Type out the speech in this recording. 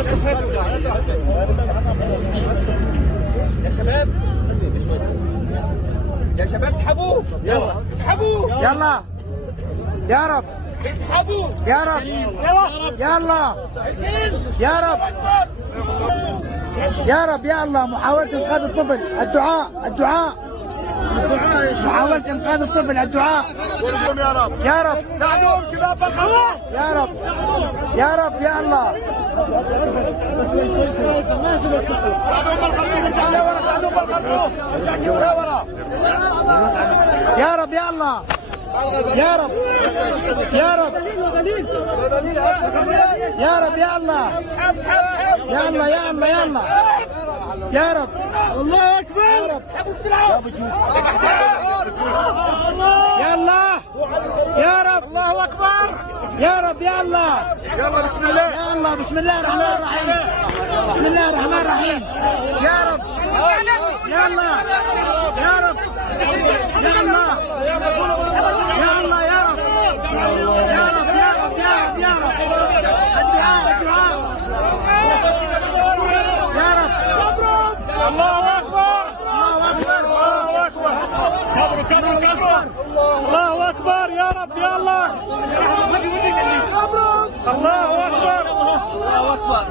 يا شباب يا شباب اسحبوه، يلا اسحبوه، يلا يا رب، اسحبوه يا رب، يلا يا رب، يا رب يا الله. محاولة إنقاذ الطفل، الدعاء الدعاء، محاولة إنقاذ الطفل، الدعاء يا رب يا رب، ساعدوهم شباب الخلاص يا رب يا رب يا الله. ساعدوهم بالخرطوم، تعالوا ورا، ساعدوهم بالخرطوم، يا ورا يا رب يا الله، يا رب يا رب يا رب يا الله، يا الله يا الله يا الله، يا رب. الله اكبر، يا رب يا الله، يا رب، الله اكبر، يا رب يا الله. يلا بسم الله، يا الله، بسم الله الرحمن الرحيم، بسم الله الرحمن الرحيم. يا رب يا الله، يا رب يا الله، يا الله يا رب، يا رب يا رب يا رب يا رب. الدعاء الدعاء يا رب. الله اكبر، الله اكبر، الله اكبر، مبروك مبروك مبروك، الله اكبر يا رب يا الله، الله اكبر، الله اكبر.